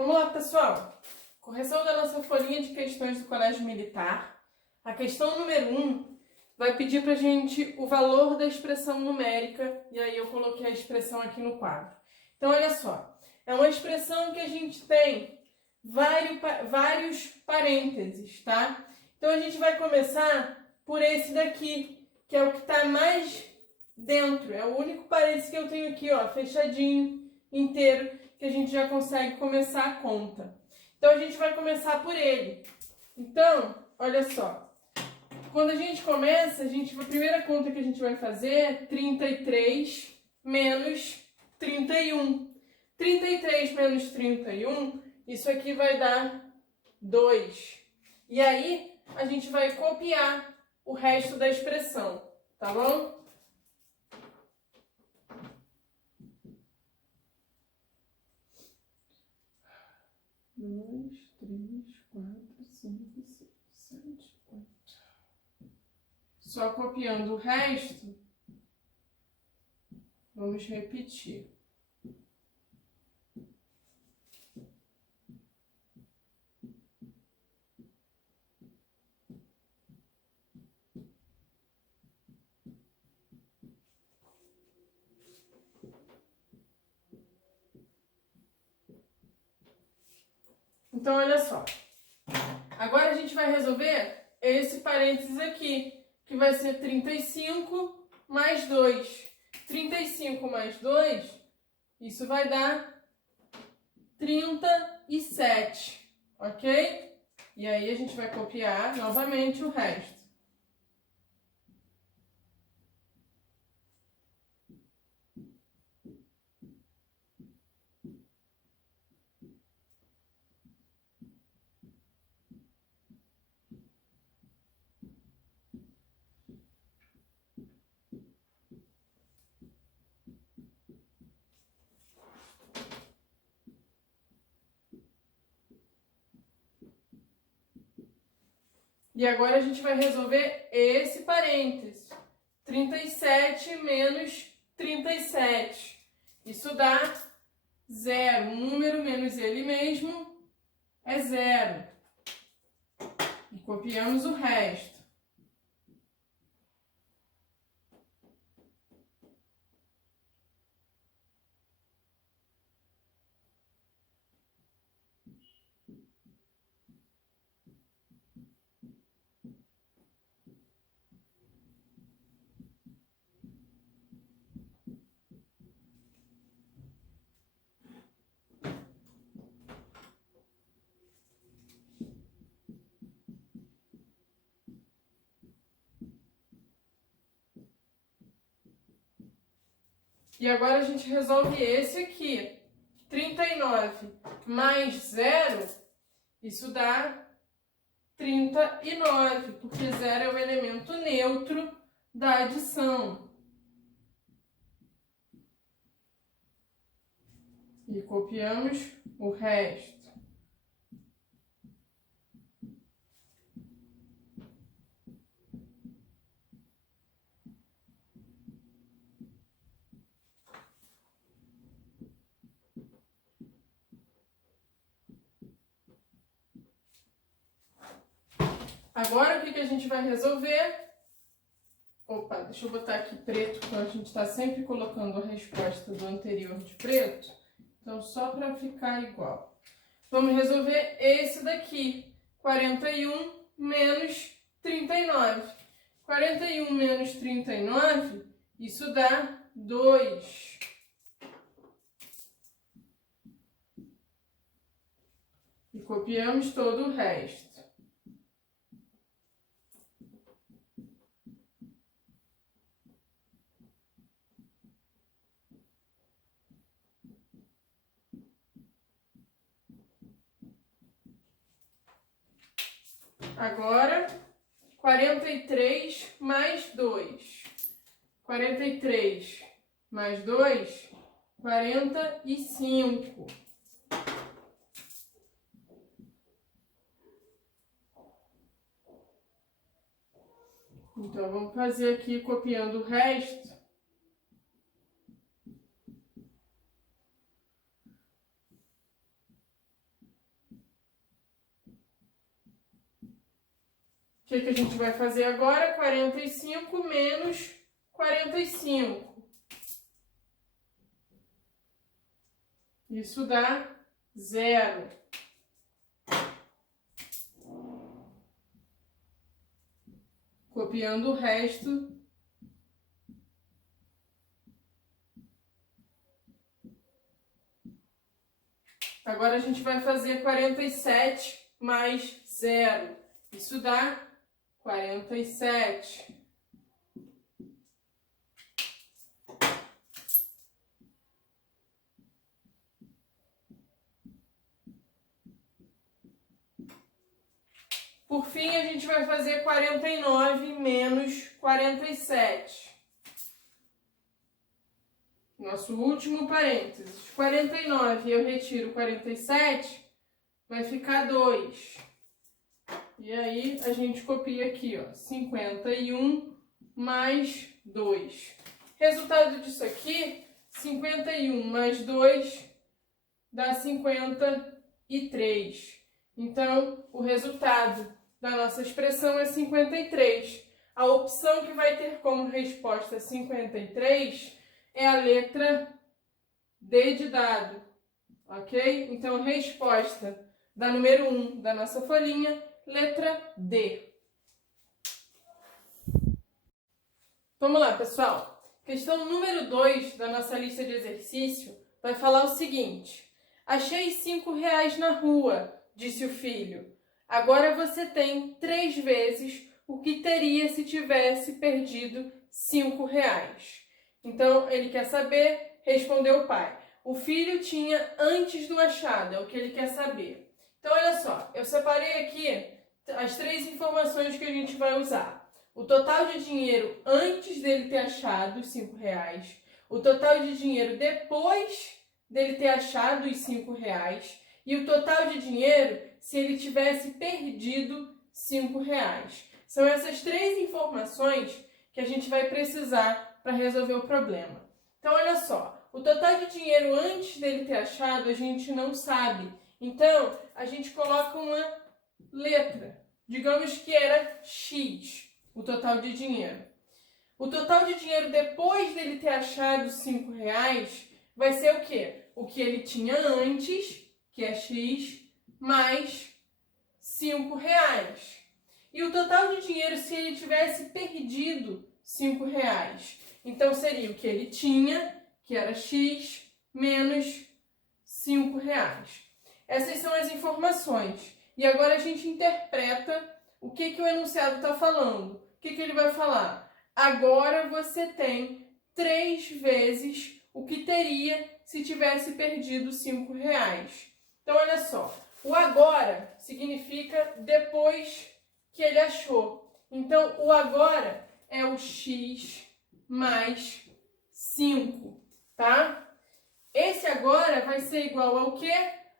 Vamos lá, pessoal. Correção da nossa folhinha de questões do Colégio Militar. A questão número 1 vai pedir para a gente o valor da expressão numérica, e aí eu coloquei a expressão aqui no quadro. Então, olha só, é uma expressão que a gente tem vários parênteses, tá? Então, a gente vai começar por esse daqui, que é o que está mais dentro, é o único parênteses que eu tenho aqui, ó, fechadinho, inteiro, que a gente já consegue começar a conta. Então, a gente vai começar por ele. Então, olha só, quando a gente começa, a primeira conta que a gente vai fazer é 33 menos 31. 33 menos 31, isso aqui vai dar 2. E aí, a gente vai copiar o resto da expressão, tá bom? Dois, três, quatro, cinco, seis, sete, oito. Só copiando o resto, vamos repetir. Então, olha só. Agora a gente vai resolver esse parênteses aqui, que vai ser 35 mais 2. 35 mais 2, isso vai dar 37, ok? E aí a gente vai copiar novamente o resto. E agora a gente vai resolver esse parênteses. 37 menos 37. Isso dá 0. Um número menos ele mesmo é 0. E copiamos o resto. E agora a gente resolve esse aqui. 39 mais 0, isso dá 39, porque 0 é o elemento neutro da adição. E copiamos o resto. Agora, o que a gente vai resolver? Opa, deixa eu botar aqui preto, porque a gente está sempre colocando a resposta do anterior de preto. Então, só para ficar igual. Vamos resolver esse daqui. 41 menos 39. 41 menos 39, isso dá 2. E copiamos todo o resto. Agora, 43 mais 2. 43 mais 2, 45. Então, vamos fazer aqui copiando o resto. que a gente vai fazer agora? 45 menos 45. Isso dá 0. Copiando o resto. Agora a gente vai fazer 47 mais 0. Isso dá 47. Por fim, a gente vai fazer 49 menos 47. Nosso último parênteses. 49, eu retiro 47, vai ficar 2. E aí, a gente copia aqui, ó, 51 mais 2. Resultado disso aqui, 51 mais 2 dá 53. Então, o resultado da nossa expressão é 53. A opção que vai ter como resposta 53 é a letra D de dado, ok? Então, resposta da número 1 da nossa folhinha, letra D. Vamos lá, pessoal. Questão número 2 da nossa lista de exercício vai falar o seguinte. Achei 5 reais na rua, disse o filho. Agora você tem 3 vezes o que teria se tivesse perdido 5 reais. Então, ele quer saber, respondeu o pai. O filho tinha antes do achado, é o que ele quer saber. Então, olha só, eu separei aqui as 3 informações que a gente vai usar. O total de dinheiro antes dele ter achado os 5 reais, o total de dinheiro depois dele ter achado os 5 reais e o total de dinheiro se ele tivesse perdido 5 reais. São essas 3 informações que a gente vai precisar para resolver o problema. Então, olha só, o total de dinheiro antes dele ter achado a gente não sabe. Então, a gente coloca uma letra. Digamos que era X, o total de dinheiro. O total de dinheiro depois dele ter achado 5 reais vai ser o quê? O que ele tinha antes, que é X, mais 5 reais. E o total de dinheiro se ele tivesse perdido 5 reais. Então, seria o que ele tinha, que era X, menos 5 reais. Essas são as informações. E agora a gente interpreta o que o enunciado está falando. O que ele vai falar? Agora você tem 3 vezes o que teria se tivesse perdido 5 reais. Então, olha só. O agora significa depois que ele achou. Então, o agora é o X mais 5, tá? Esse agora vai ser igual ao quê?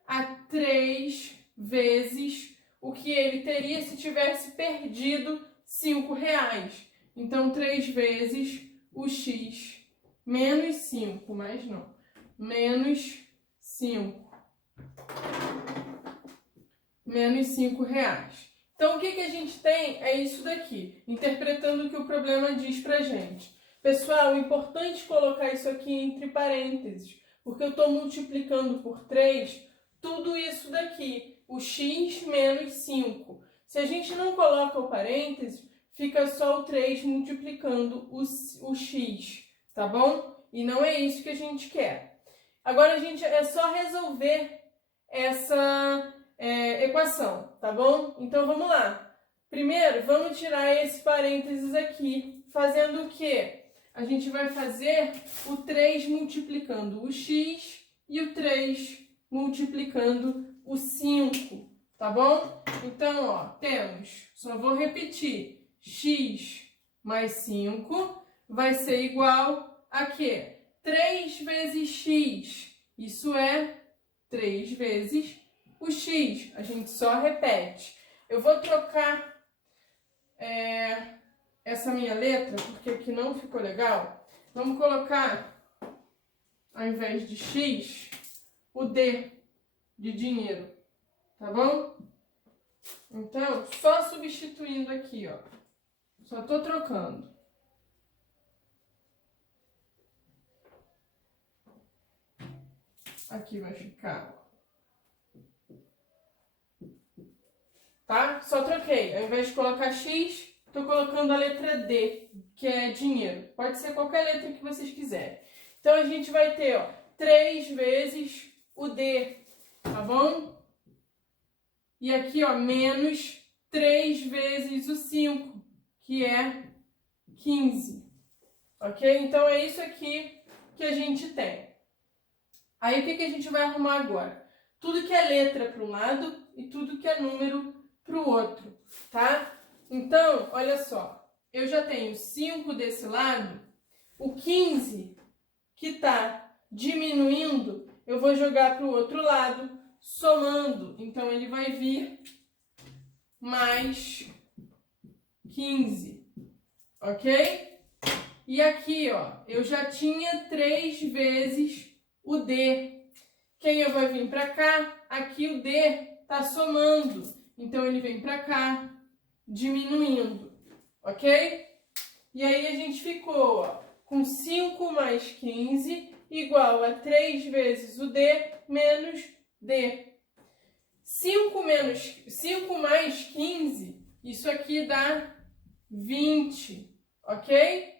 A 3 vezes o que ele teria se tivesse perdido 5 reais. Então, 3 vezes o X menos 5, mas não, menos 5. Menos 5 reais. Então, o que a gente tem é isso daqui, interpretando o que o problema diz pra gente. Pessoal, é importante colocar isso aqui entre parênteses, porque eu estou multiplicando por 3 tudo isso daqui, o x menos 5. Se a gente não coloca o parêntese, fica só o 3 multiplicando o x, tá bom? E não é isso que a gente quer. Agora, é só resolver essa equação, tá bom? Então, vamos lá. Primeiro, vamos tirar esse parênteses aqui, fazendo o quê? A gente vai fazer o 3 multiplicando o x e o 3 multiplicando o 5, tá bom? Então, ó, temos, só vou repetir, x mais 5 vai ser igual a quê? 3 vezes x, isso é 3 vezes o x, a gente só repete. Eu vou trocar essa minha letra, porque aqui não ficou legal. Vamos colocar, ao invés de x, o D de dinheiro, tá bom? Então, só substituindo aqui, ó. Só tô trocando. Aqui vai ficar, tá? Só troquei. Ao invés de colocar X, tô colocando a letra D, que é dinheiro. Pode ser qualquer letra que vocês quiserem. Então, a gente vai ter, ó, 3 vezes o D, tá bom? E aqui, ó, menos 3 vezes o 5, que é 15. Ok? Então, é isso aqui que a gente tem. Aí, o que a gente vai arrumar agora? Tudo que é letra para um lado e tudo que é número para o outro, tá? Então, olha só. Eu já tenho 5 desse lado. O 15, que está diminuindo, eu vou jogar para o outro lado, somando. Então, ele vai vir mais 15, ok? E aqui, ó, eu já tinha 3 vezes o D. Quem vai vir para cá? Aqui o D está somando. Então, ele vem para cá, diminuindo, ok? E aí, a gente ficou, ó, com 5 mais 15 igual a 3 vezes o D menos D. 5 mais 15, isso aqui dá 20, ok?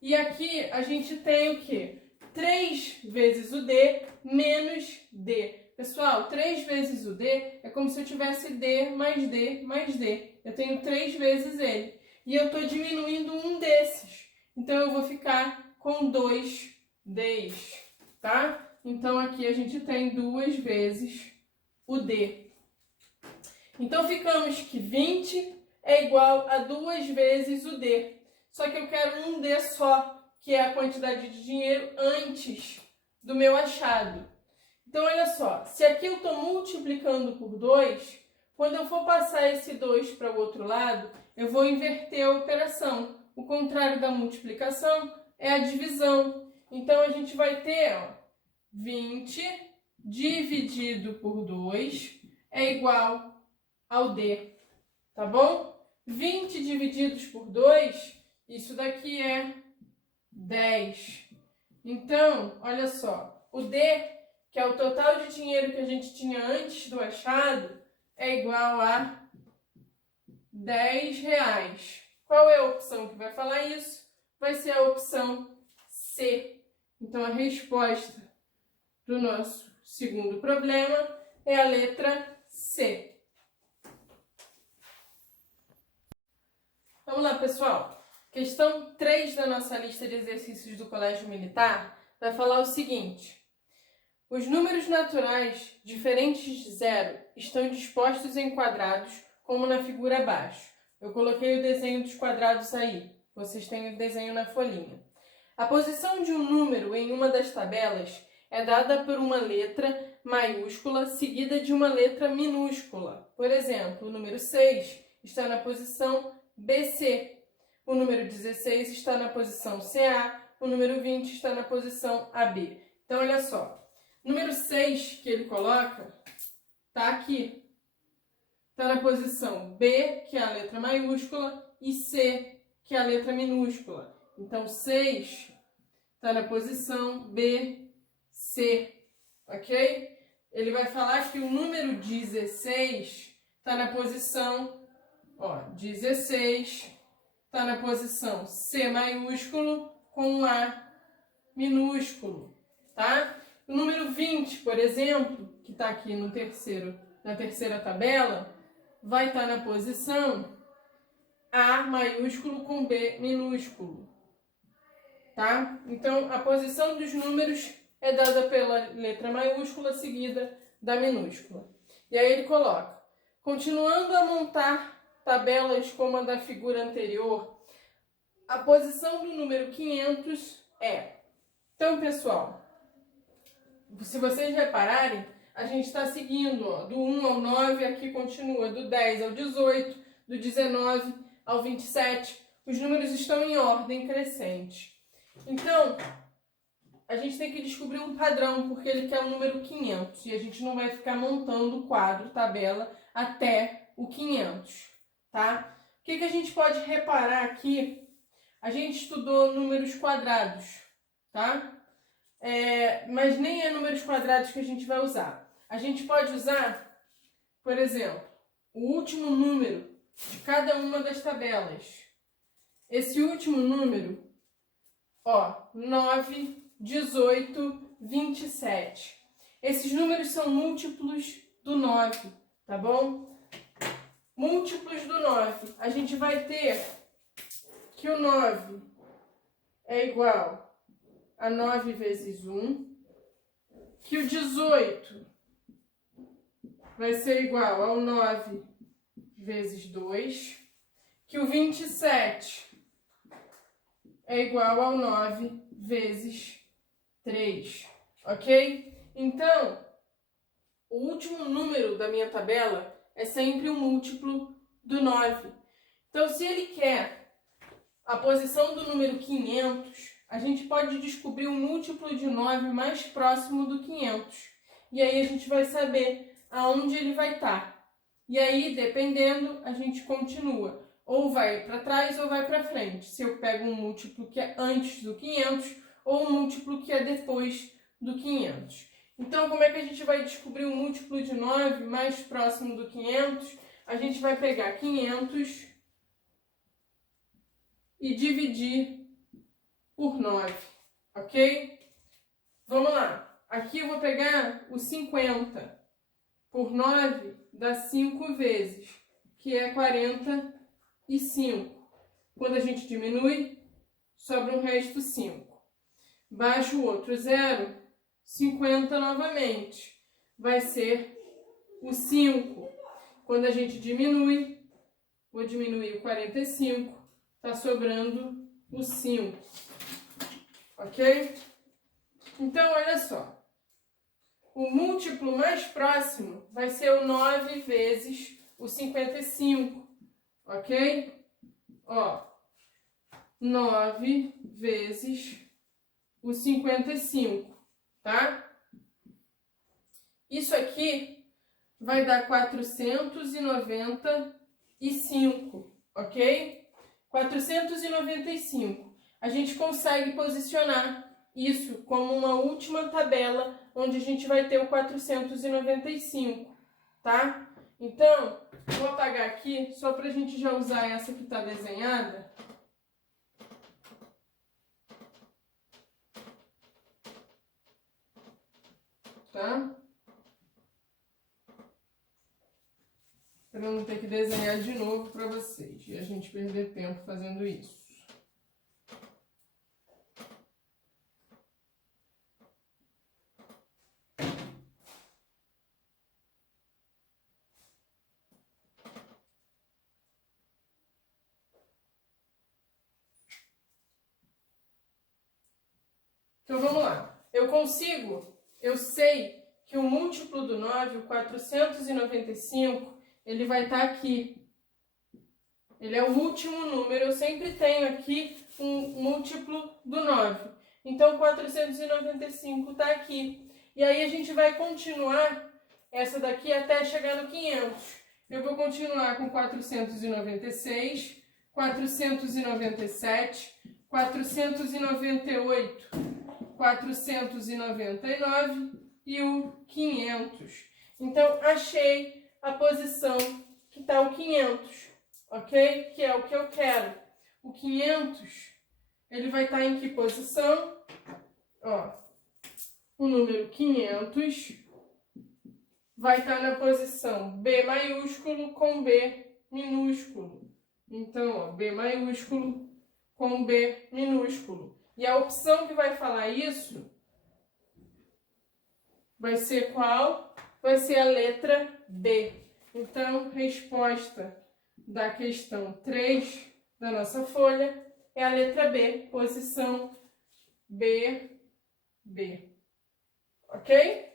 E aqui a gente tem o quê? 3 vezes o D menos D. Pessoal, 3 vezes o D é como se eu tivesse D mais D mais D. Eu tenho 3 vezes ele. E eu estou diminuindo um desses. Então, eu vou ficar com 2 Ds, tá? Então, aqui a gente tem 2 vezes o D. Então, ficamos que 20 é igual a 2 vezes o D. Só que eu quero um D só, que é a quantidade de dinheiro antes do meu achado. Então, olha só, se aqui eu estou multiplicando por 2, quando eu for passar esse 2 para o outro lado, eu vou inverter a operação. O contrário da multiplicação é a divisão. Então, a gente vai ter, ó, 20 dividido por 2 é igual ao D, tá bom? 20 divididos por 2, isso daqui é 10. Então, olha só, o D, que é o total de dinheiro que a gente tinha antes do achado, é igual a 10 reais. Qual é a opção que vai falar isso? Vai ser a opção C. Então, a resposta do nosso segundo problema é a letra C. Vamos lá, pessoal. Questão 3 da nossa lista de exercícios do Colégio Militar vai falar o seguinte. Os números naturais diferentes de zero estão dispostos em quadrados, como na figura abaixo. Eu coloquei o desenho dos quadrados aí. Vocês têm o desenho na folhinha. A posição de um número em uma das tabelas é dada por uma letra maiúscula seguida de uma letra minúscula. Por exemplo, o número 6 está na posição BC. O número 16 está na posição CA, o número 20 está na posição AB. Então, olha só. Número 6 que ele coloca está aqui. Está na posição B, que é a letra maiúscula, e C, que é a letra minúscula. Então, 6 está na posição B, C, ok? Ele vai falar que o número 16 está na posição, ó, 16 está na posição C maiúsculo com A minúsculo, tá? O número 20, por exemplo, que está aqui na terceira tabela, vai estar na posição A maiúsculo com B minúsculo, tá? Então, a posição dos números é dada pela letra maiúscula seguida da minúscula. E aí ele coloca, continuando a montar tabelas como a da figura anterior, a posição do número 500 é... Então, pessoal, se vocês repararem, a gente está seguindo, ó, do 1 ao 9, aqui continua, do 10 ao 18, do 19 ao 27. Os números estão em ordem crescente. Então, a gente tem que descobrir um padrão, porque ele quer o número 500 e a gente não vai ficar montando o quadro, tabela, até o 500, tá? O que a gente pode reparar aqui? A gente estudou números quadrados, tá? Mas nem é números quadrados que a gente vai usar. A gente pode usar, por exemplo, o último número de cada uma das tabelas. Esse último número, ó, 9, 18, 27. Esses números são múltiplos do 9, tá bom? Múltiplos do 9. A gente vai ter que o 9 é igual a 9 vezes 1, que o 18 vai ser igual ao 9 vezes 2, que o 27 é igual ao 9 vezes 3, ok? Então, o último número da minha tabela é sempre um múltiplo do 9. Então, se ele quer a posição do número 500, a gente pode descobrir o múltiplo de 9 mais próximo do 500. E aí a gente vai saber aonde ele vai estar. E aí, dependendo, a gente continua. Ou vai para trás ou vai para frente. Se eu pego um múltiplo que é antes do 500 ou um múltiplo que é depois do 500. Então, como é que a gente vai descobrir o múltiplo de 9 mais próximo do 500? A gente vai pegar 500 e dividir por 9, ok? Vamos lá. Aqui eu vou pegar o 50 por 9 dá 5 vezes, que é 45. Quando a gente diminui, sobra um resto 5. Baixa o outro 0, 50 novamente. Vai ser o 5. Quando a gente diminui, vou diminuir o 45, está sobrando o 5. Ok? Então, olha só. O múltiplo mais próximo vai ser o 9 vezes o 55. Ok? Ó, 9 vezes o 55, tá? Isso aqui vai dar 495, ok? 495. A gente consegue posicionar isso como uma última tabela, onde a gente vai ter o 495, tá? Então, vou apagar aqui, só para a gente já usar essa que está desenhada. Tá? Para não ter que desenhar de novo para vocês e a gente perder tempo fazendo isso. Então vamos lá. Eu sei que o múltiplo do 9, o 495, ele vai estar aqui. Ele é o último número, eu sempre tenho aqui um múltiplo do 9. Então, 495 está aqui. E aí a gente vai continuar essa daqui até chegar no 500. Eu vou continuar com 496, 497, 498, 499 e o 500. Então, achei a posição que está o 500. Ok? Que é o que eu quero. O 500, ele vai estar em que posição? Ó, o número 500 vai estar na posição B maiúsculo com B minúsculo. Então, ó, B maiúsculo com B minúsculo. E a opção que vai falar isso vai ser qual? Vai ser a letra B. Então, resposta da questão 3 da nossa folha é a letra B, posição B, B. Ok?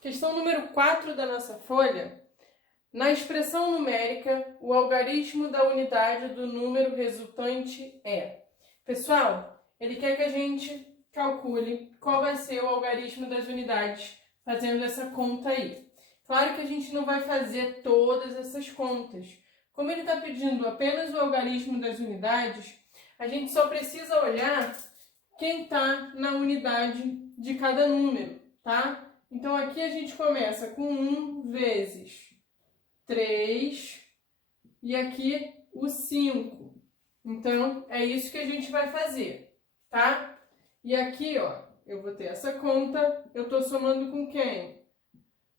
Questão número 4 da nossa folha. Na expressão numérica, o algarismo da unidade do número resultante é. Pessoal, ele quer que a gente calcule qual vai ser o algarismo das unidades fazendo essa conta aí. Claro que a gente não vai fazer todas essas contas. Como ele está pedindo apenas o algarismo das unidades, a gente só precisa olhar quem está na unidade de cada número, tá? Então, aqui a gente começa com 1 vezes 3 e aqui o 5. Então, é isso que a gente vai fazer, tá? E aqui, ó, eu vou ter essa conta, eu estou somando com quem?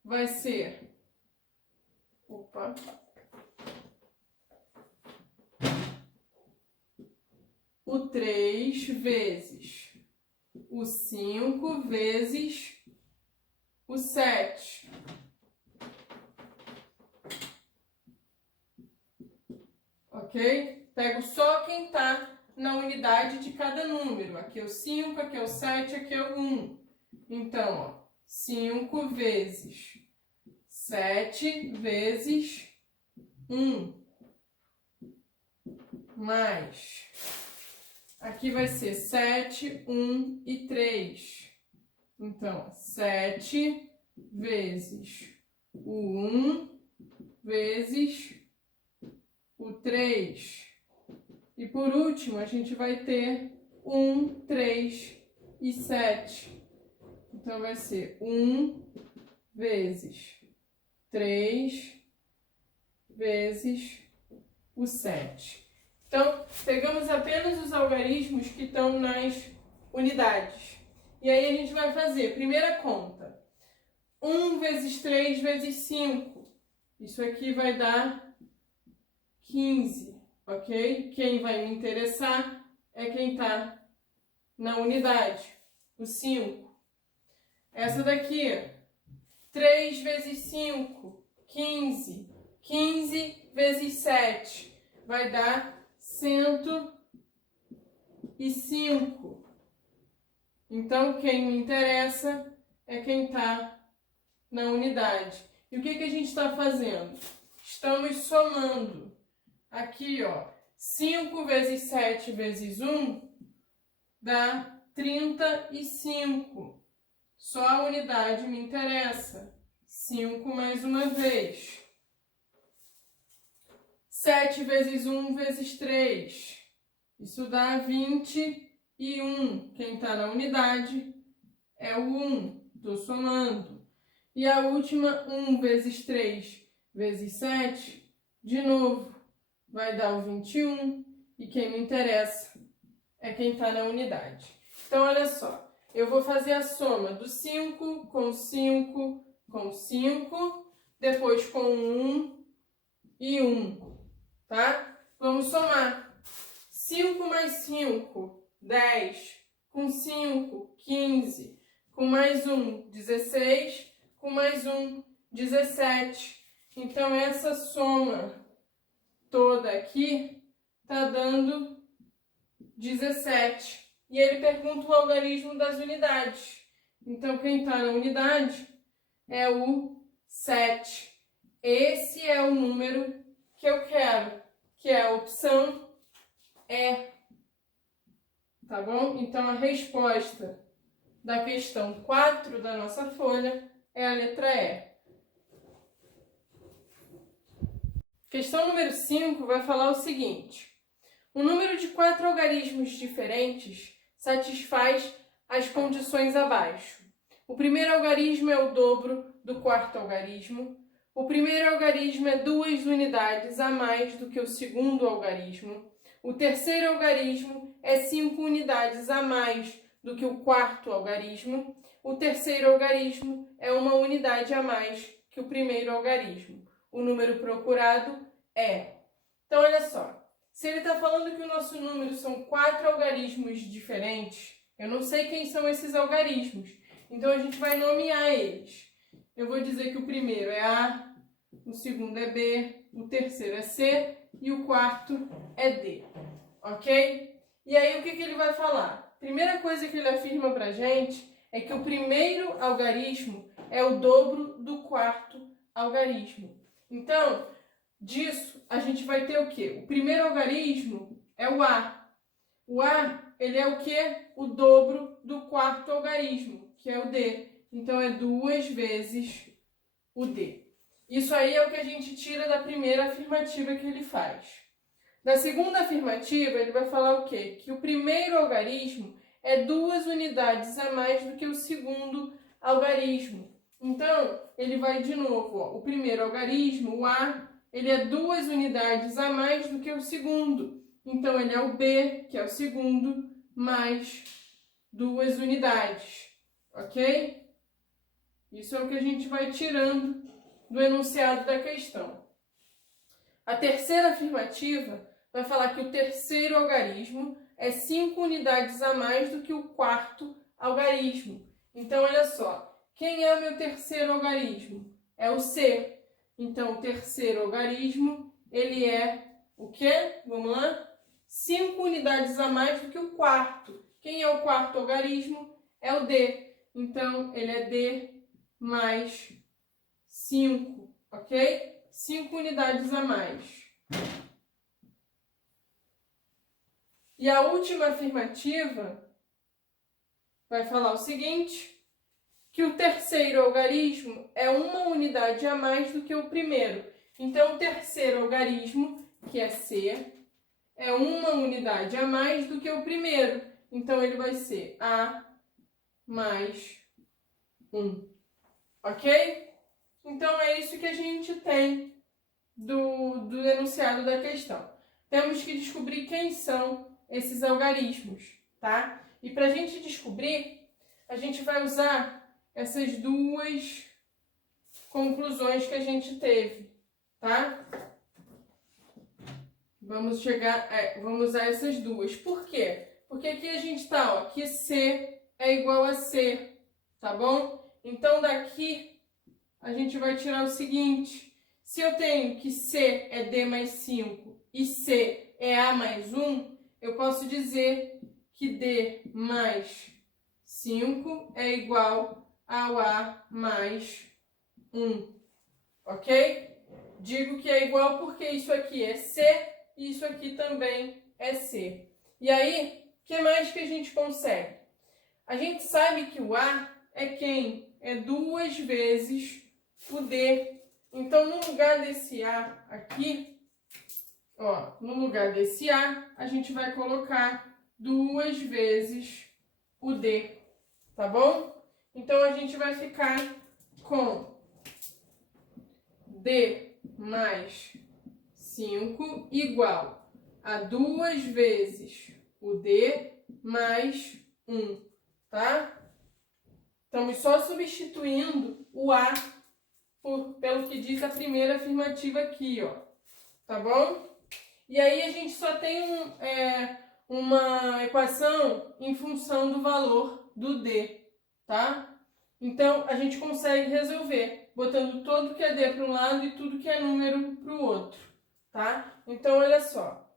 Vai ser... Opa! O 3 vezes o 5 vezes o 7. Ok? Pego só quem está na unidade de cada número. Aqui é o 5, aqui é o 7, aqui é o 1. Então, ó, 5 vezes 7 vezes 1. Mais... Aqui vai ser 7, 1 e 3. Então, 7 vezes o 1 vezes o 3. E por último, a gente vai ter 1, 3 e 7. Então, vai ser 1 vezes 3 vezes o 7. Então, pegamos apenas os algarismos que estão nas unidades. E aí a gente vai fazer, primeira conta, 1 vezes 3 vezes 5. Isso aqui vai dar 15, ok? Quem vai me interessar é quem está na unidade, o 5. Essa daqui, 3 vezes 5, 15. 15 vezes 7 vai dar 105. Então, quem me interessa é quem está na unidade. E o que a gente está fazendo? Estamos somando. Aqui, ó, 5 vezes 7 vezes 1 dá 35. Só a unidade me interessa. 5 mais uma vez. 7 vezes 1 vezes 3. Isso dá 21. Quem está na unidade é o 1. Estou somando. E a última, 1 vezes 3 vezes 7, de novo, vai dar o 21. E quem me interessa é quem está na unidade. Então, olha só. Eu vou fazer a soma do 5 com 5 com 5, depois com 1 e 1. Tá? Vamos somar. 5 mais 5, 10. Com 5, 15. Com mais 1, 16. Com mais 1, 17. Então, essa soma toda aqui está dando 17. E ele pergunta o algarismo das unidades. Então, quem está na unidade é o 7. Esse é o número que eu quero, que é a opção E. Tá bom? Então, a resposta da questão 4 da nossa folha é a letra E. Questão número 5 vai falar o seguinte. Um número de 4 algarismos diferentes satisfaz as condições abaixo. O primeiro algarismo é o dobro do quarto algarismo. O primeiro algarismo é 2 unidades a mais do que o segundo algarismo. O terceiro algarismo é 5 unidades a mais do que o quarto algarismo. O terceiro algarismo é 1 unidade a mais que o primeiro algarismo. O número procurado é... Então, olha só. Se ele está falando que o nosso número são 4 algarismos diferentes, eu não sei quem são esses algarismos. Então, a gente vai nomear eles. Eu vou dizer que o primeiro é A, o segundo é B, o terceiro é C e o quarto é D. Ok? E aí, o que ele vai falar? Primeira coisa que ele afirma para a gente é que o primeiro algarismo é o dobro do quarto algarismo. Então, disso, a gente vai ter o quê? O primeiro algarismo é o A. O A, ele é o quê? O dobro do quarto algarismo, que é o D. Então, é 2 vezes o D. Isso aí é o que a gente tira da primeira afirmativa que ele faz. Na segunda afirmativa, ele vai falar o quê? Que o primeiro algarismo é 2 unidades a mais do que o segundo algarismo. Então, ele vai de novo, ó, o primeiro algarismo, o A, ele é 2 unidades a mais do que o segundo. Então, ele é o B, que é o segundo, mais 2 unidades, ok? Isso é o que a gente vai tirando do enunciado da questão. A terceira afirmativa vai falar que o terceiro algarismo é 5 unidades a mais do que o quarto algarismo. Então, olha só, quem é o meu terceiro algarismo? É o C. Então, o terceiro algarismo, ele é o quê? Vamos lá? 5 unidades a mais do que o quarto. Quem é o quarto algarismo? É o D. Então, ele é D mais 5, ok? 5 unidades a mais. E a última afirmativa vai falar o seguinte, que o terceiro algarismo é 1 unidade a mais do que o primeiro. Então, o terceiro algarismo, que é C, é 1 unidade a mais do que o primeiro. Então, ele vai ser A mais 1. Ok? Então, é isso que a gente tem do enunciado da questão. Temos que descobrir quem são esses algarismos, tá? E para a gente descobrir, a gente vai usar essas duas conclusões que a gente teve, tá? Vamos usar essas duas. Por quê? Porque aqui a gente tá, ó, que C é igual a C, tá bom? Então, daqui a gente vai tirar o seguinte, se eu tenho que C é D mais 5 e C é A mais 1, eu posso dizer que D mais 5 é igual ao A mais 1, ok? Digo que é igual porque isso aqui é C e isso aqui também é C. E aí, o que mais que a gente consegue? A gente sabe que o A é quem? É 2 vezes o D. Então, no lugar desse A aqui, ó, no lugar desse A, a gente vai colocar 2 vezes o D, tá bom? Então, a gente vai ficar com D mais 5 igual a 2 vezes o D mais 1, tá? Estamos só substituindo o A pelo que diz a primeira afirmativa aqui, ó, tá bom? E aí a gente só tem uma equação em função do valor do D, tá? Então, a gente consegue resolver, botando tudo que é D para um lado e tudo que é número para o outro, tá? Então, olha só.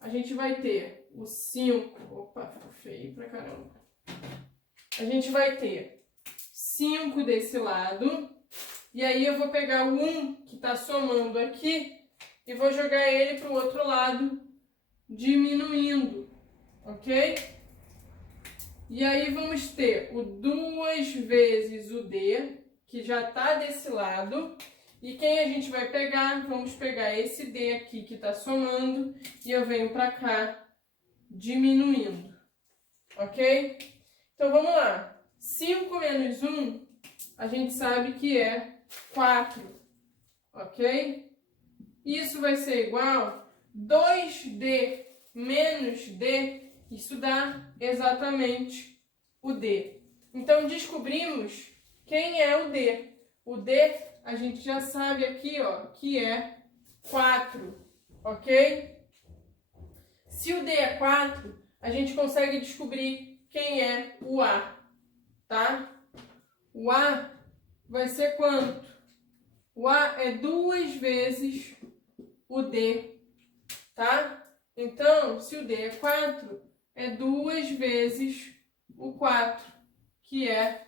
A gente vai ter o 5... Opa, ficou feio pra caramba. A gente vai ter 5 desse lado. E aí, eu vou pegar o 1 que está somando aqui e vou jogar ele para o outro lado, diminuindo, ok? E aí vamos ter o 2 vezes o D, que já está desse lado. E quem a gente vai pegar? Vamos pegar esse D aqui que está somando e eu venho para cá diminuindo, ok? Então vamos lá. 5 menos 1, a gente sabe que é 4, ok? Isso vai ser igual a 2D menos D, isso dá exatamente o D. Então, descobrimos quem é o D. O D, a gente já sabe aqui, ó, que é 4, ok? Se o D é 4, a gente consegue descobrir quem é o A, tá? O A vai ser quanto? O A é 2 vezes o D, tá? Então, se o D é 4, é 2 vezes o 4, que é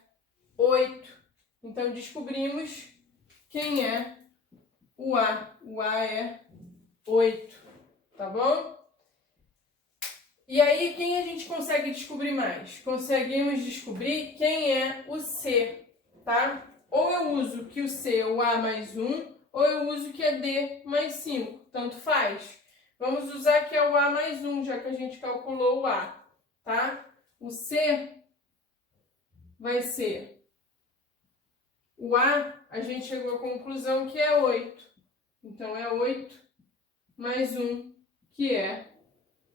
8. Então, descobrimos quem é o A. O A é 8, tá bom? E aí, quem a gente consegue descobrir mais? Conseguimos descobrir quem é o C, tá? Ou eu uso que o C é o A mais 1, ou eu uso que é D mais 5, tanto faz. Vamos usar que é o A mais 1, já que a gente calculou o A, tá? O C vai ser o A gente chegou à conclusão que é 8. Então, é 8 mais 1, que é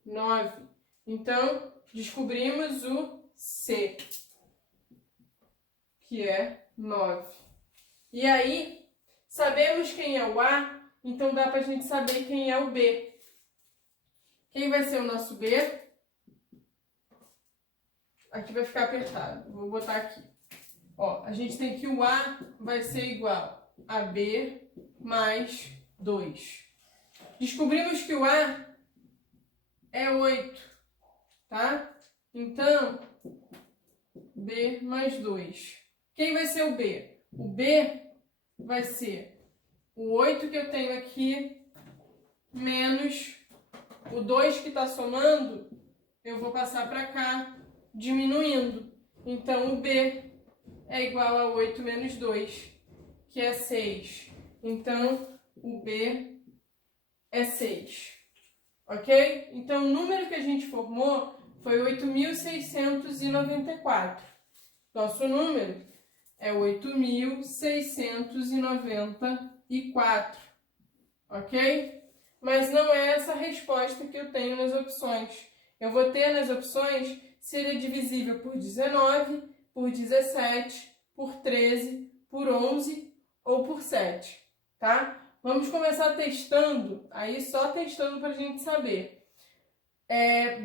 9. Então, descobrimos o C, que é 9. E aí, sabemos quem é o A, então dá pra gente saber quem é o B. Quem vai ser o nosso B? Aqui vai ficar apertado, vou botar aqui. Ó, a gente tem que o A vai ser igual a B mais 2. Descobrimos que o A é 8, tá? Então, B mais 2. Quem vai ser o B? O B vai ser o 8 que eu tenho aqui, menos o 2 que está somando, eu vou passar para cá, diminuindo. Então, o B é igual a 8 menos 2, que é 6. Então, o B é 6. Ok? Então, o número que a gente formou foi 8.694. Nosso número é 8.694. Ok? Mas não é essa a resposta que eu tenho nas opções. Eu vou ter nas opções se ele é divisível por 19, por 17, por 13, por 11 ou por 7, tá? Vamos começar testando, aí só testando para a gente saber.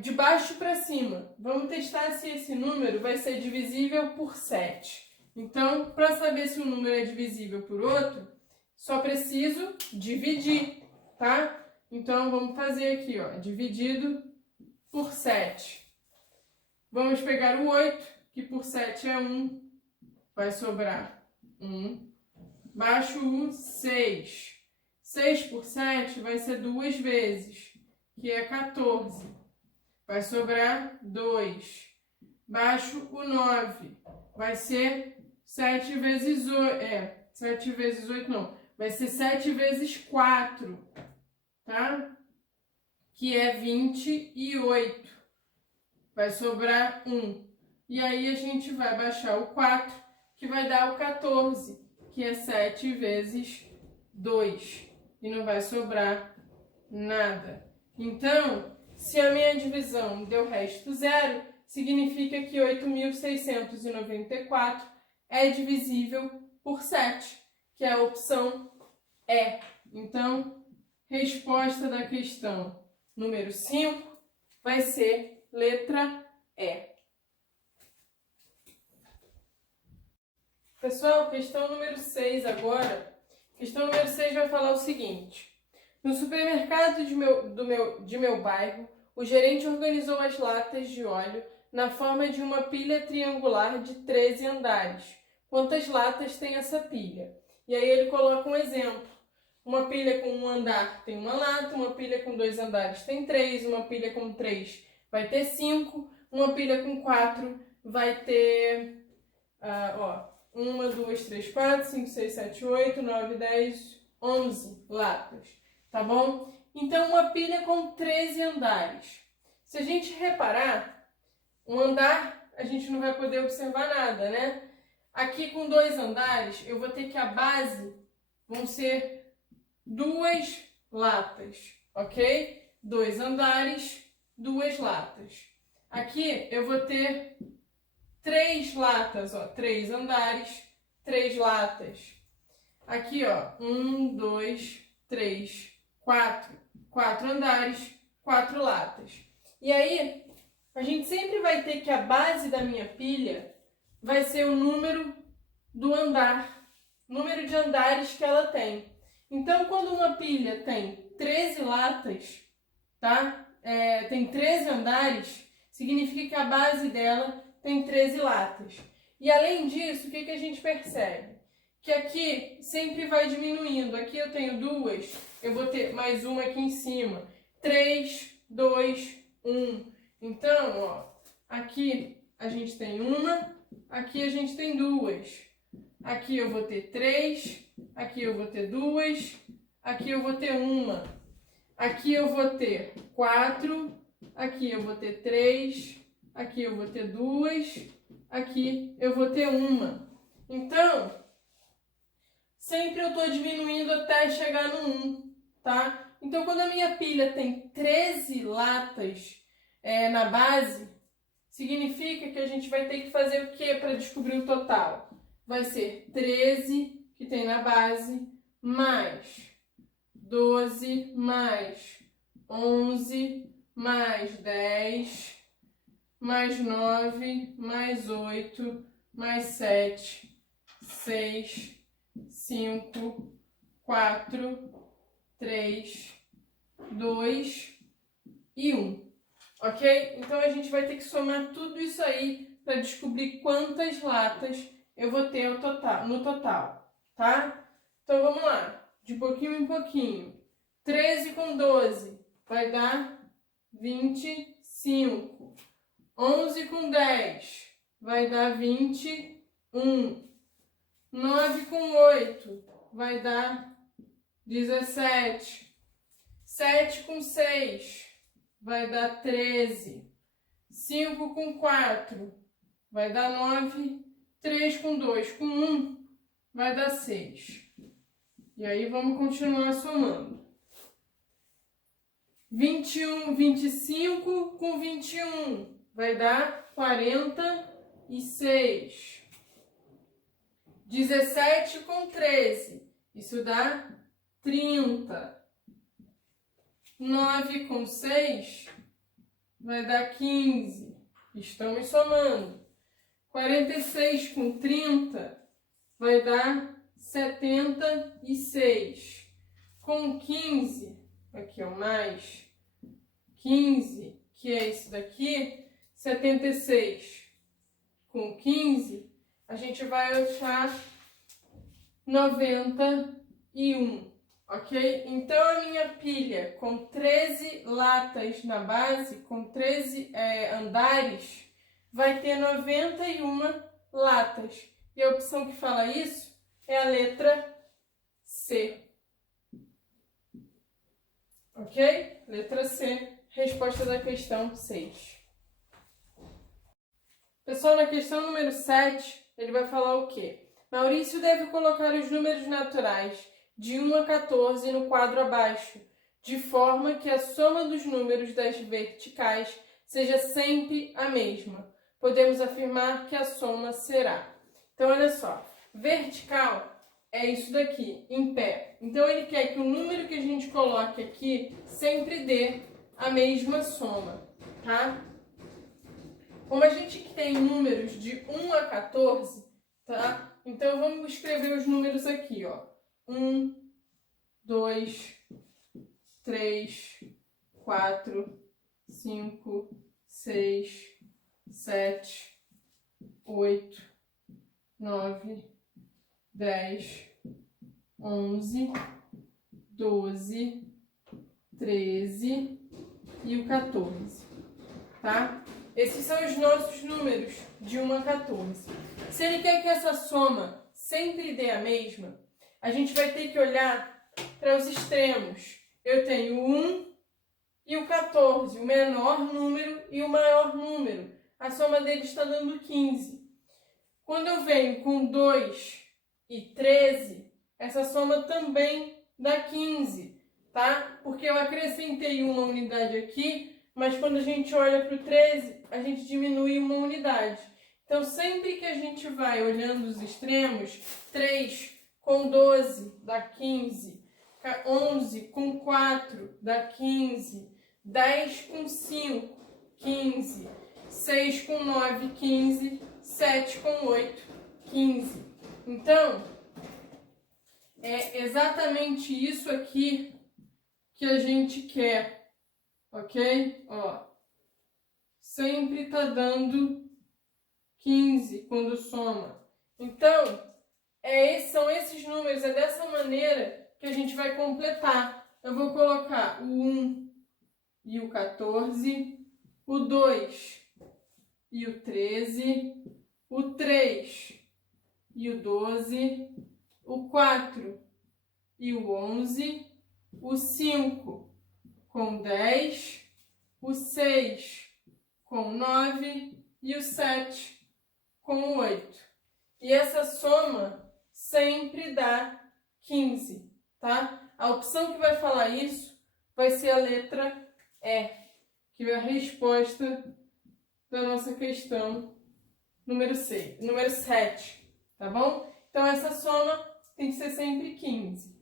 De baixo para cima, vamos testar se esse número vai ser divisível por 7. Então, para saber se um número é divisível por outro, só preciso dividir, tá? Então, vamos fazer aqui, ó, dividido por 7. Vamos pegar o 8, que por 7 é 1, vai sobrar 1. Baixo o 6. 6 por 7 vai ser 2 vezes, que é 14. Vai sobrar 2. Baixo o 9. Vai ser 7 vezes 8. 7 vezes 8 não. Vai ser 7 vezes 4. Tá? Que é 28. Vai sobrar 1. E aí a gente vai baixar o 4, que vai dar o 14, que é 7 vezes 2. E não vai sobrar nada. Então, se a minha divisão deu resto zero, significa que 8.694 é divisível por 7, que é a opção E. Então, resposta da questão número 5 vai ser letra E. Pessoal, questão número 6 agora. Questão número 6 vai falar o seguinte. No supermercado de meu bairro, o gerente organizou as latas de óleo na forma de uma pilha triangular de 13 andares. Quantas latas tem essa pilha? E aí ele coloca um exemplo. Uma pilha com um andar tem uma lata, uma pilha com 2 andares tem 3, uma pilha com 3 vai ter 5, uma pilha com 4 vai ter 1, 2, 3, 4, 5, 6, 7, 8, 9, 10, 11 latas, tá bom? Então, uma pilha com 13 andares. Se a gente reparar, um andar a gente não vai poder observar nada, né? Aqui com 2 andares, eu vou ter que a base vão ser 2 latas, ok? 2 andares, 2 latas. Aqui eu vou ter 3 latas, ó, 3 andares, 3 latas. Aqui, ó, 1, 2, 3, 4. 4 andares, 4 latas. E aí, a gente sempre vai ter que a base da minha pilha vai ser o número do andar, número de andares que ela tem. Então, quando uma pilha tem 13 latas, tá? Tem 13 andares, significa que a base dela tem 13 latas. E além disso, o que a gente percebe? Que aqui sempre vai diminuindo. Aqui eu tenho 2, eu vou ter mais uma aqui em cima. 3, 2, 1. Então, ó, aqui a gente tem uma, aqui a gente tem duas. Aqui eu vou ter 3, aqui eu vou ter 2, aqui eu vou ter uma. Aqui eu vou ter 4, aqui eu vou ter 3, aqui eu vou ter 2, aqui eu vou ter uma. Então, sempre eu estou diminuindo até chegar no 1, tá? Então, quando a minha pilha tem 13 latas na base, significa que a gente vai ter que fazer o que para descobrir o total? Vai ser 13 que tem na base, mais 12, mais 11, mais 10, mais 9, mais 8, mais 7, 6, 5, 4, 3, 2 e 1. Ok? Então a gente vai ter que somar tudo isso aí para descobrir quantas latas eu vou ter no total, tá? Então vamos lá, de pouquinho em pouquinho. 13 com 12 vai dar 25. 11 com 10 vai dar 21. 9 com 8 vai dar 17. 7 com 6 vai dar 13. 5 com 4 vai dar 9. 3 com 2 com 1 vai dar 6. E aí vamos continuar somando. 25 com 21 vai dar 46. 17 com 13, isso dá 30. 9 com 6 vai dar 15. Estamos somando. 46 com 30 vai dar 76. Com 15, aqui é o mais, 15, que é esse daqui, 76. Com 15, a gente vai achar 91, ok? Então, a minha pilha com 13 latas na base, com 13 andares, vai ter 91 latas. E a opção que fala isso é a letra C. Ok? Letra C, resposta da questão 6. Pessoal, na questão número 7, ele vai falar o quê? Maurício deve colocar os números naturais de 1 a 14 no quadro abaixo, de forma que a soma dos números das verticais seja sempre a mesma. Podemos afirmar que a soma será. Então, olha só, vertical é isso daqui, em pé. Então, ele quer que o número que a gente coloque aqui sempre dê a mesma soma, tá? Como a gente tem números de 1 a 14, tá? Então, vamos escrever os números aqui, ó. 1, 2, 3, 4, 5, 6, 7, 8, 9, 10, 11, 12, 13 e o 14, tá? Esses são os nossos números de 1 a 14. Se ele quer que essa soma sempre dê a mesma, a gente vai ter que olhar para os extremos. Eu tenho o 1 e o 14, o menor número e o maior número. A soma deles está dando 15. Quando eu venho com 2 e 13, essa soma também dá 15, tá? Porque eu acrescentei uma unidade aqui, mas quando a gente olha para o 13, a gente diminui uma unidade. Então, sempre que a gente vai olhando os extremos, 3 com 12 dá 15, 11 com 4 dá 15, 10 com 5, 15, 6 com 9, 15, 7 com 8, 15. Então, é exatamente isso aqui que a gente quer, ok? Ó, sempre tá dando 15 quando soma. Então, são esses números, é dessa maneira que a gente vai completar. Eu vou colocar o 1 e o 14, o 2 e o 13, o 3 e o 12, o 4 e o 11, o 5 com 10, o 6 com 9 e o 7 com 8. E essa soma sempre dá 15, tá? A opção que vai falar isso vai ser a letra E, que é a resposta da nossa questão número 7, tá bom? Então essa soma tem que ser sempre 15.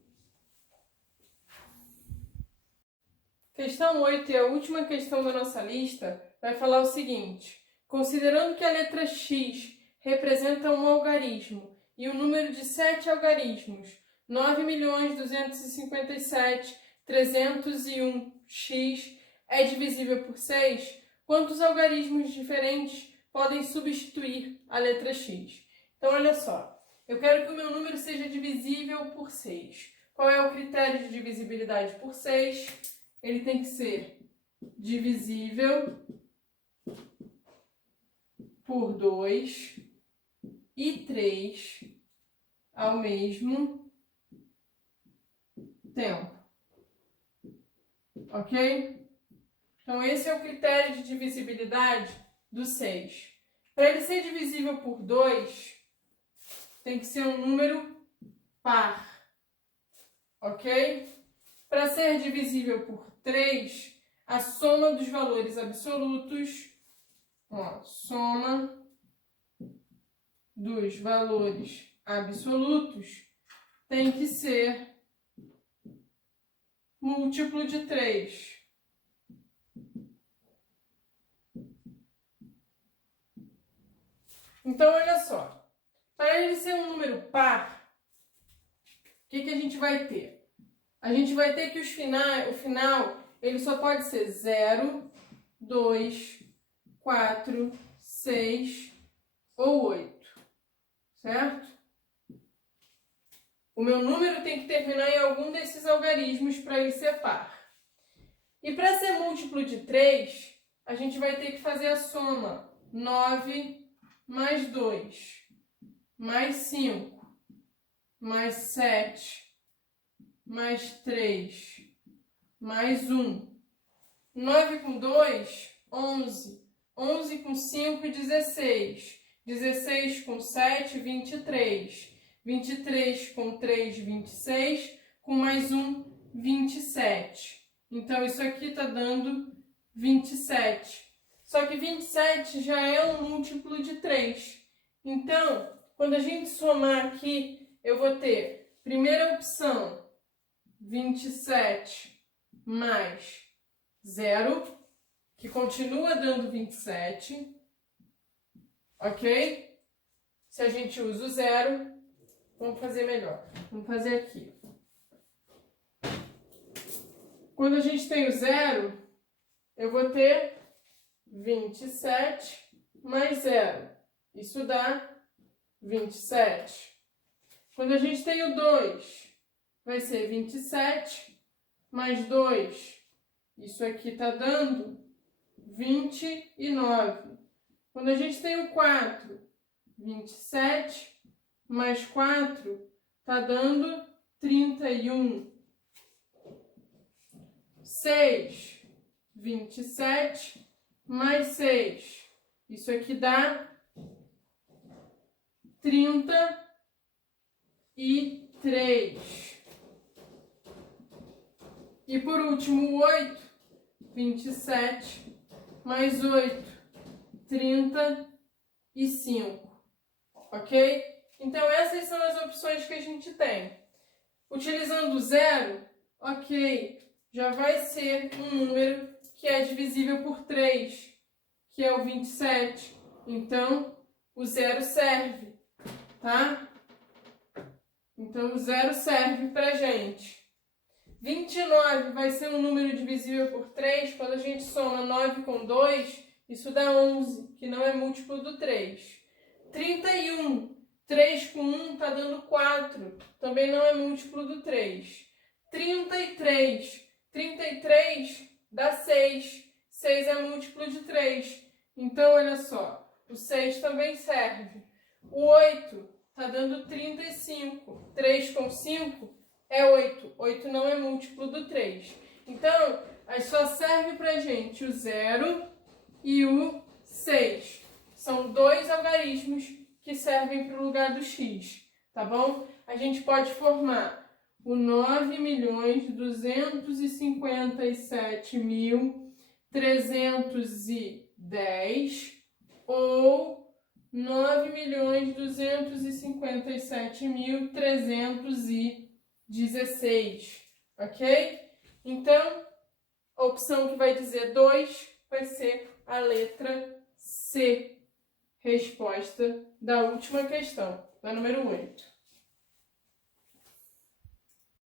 Questão 8 e a última questão da nossa lista vai falar o seguinte: considerando que a letra X representa um algarismo e o número de 7 algarismos, 9.257.301x é divisível por 6, quantos algarismos diferentes podem substituir a letra X? Então, olha só, eu quero que o meu número seja divisível por 6. Qual é o critério de divisibilidade por 6? Ele tem que ser divisível por 2 e 3 ao mesmo tempo. Ok? Então, esse é o critério de divisibilidade do 6. Para ele ser divisível por 2, tem que ser um número par. Ok? Para ser divisível por 3, a soma dos valores absolutos, soma dos valores absolutos tem que ser múltiplo de 3. Então, olha só, para ele ser um número par, o que a gente vai ter? A gente vai ter que o final ele só pode ser 0, 2, 4, 6 ou 8, certo? O meu número tem que terminar em algum desses algarismos para ele ser par. E para ser múltiplo de 3, a gente vai ter que fazer a soma 9 mais 2, mais 5, mais 7, mais 3, mais 1. 9 com 2, 11. 11 com 5, 16. 16 com 7, 23. 23 com 3, 26. Com mais 1, 27. Então, isso aqui está dando 27. Só que 27 já é um múltiplo de 3. Então, quando a gente somar aqui, eu vou ter, primeira opção, 27 mais 0, que continua dando 27, ok? Se a gente usa o 0, vamos fazer melhor. Vamos fazer aqui. Quando a gente tem o 0, eu vou ter 27 mais 0. Isso dá 27. Quando a gente tem o 2, vai ser 27 mais 2. Isso aqui está dando 29. Quando a gente tem o 4, 27 mais 4 está dando 31. 6, 27 mais 6. Isso aqui dá 33. E por último, o 8, 27 mais 8, 35. Ok? Então, essas são as opções que a gente tem. Utilizando o 0, ok, já vai ser um número que é divisível por 3, que é o 27. Então, o 0 serve, tá? Então, o 0 serve pra gente. 29 vai ser um número divisível por 3. Quando a gente soma 9 com 2, isso dá 11, que não é múltiplo do 3. 31, 3 com 1 está dando 4, também não é múltiplo do 3. 33 dá 6, 6 é múltiplo de 3. Então, olha só, o 6 também serve. O 8 está dando 35. 3 com 5 é 8. 8 não é múltiplo do 3. Então, aí só serve para a gente o 0 e o 6. São dois algarismos que servem para o lugar do x, tá bom? A gente pode formar o 9.257.310 ou 9.257.316, ok? Então, a opção que vai dizer 2 vai ser a letra C, resposta da última questão, da número 8.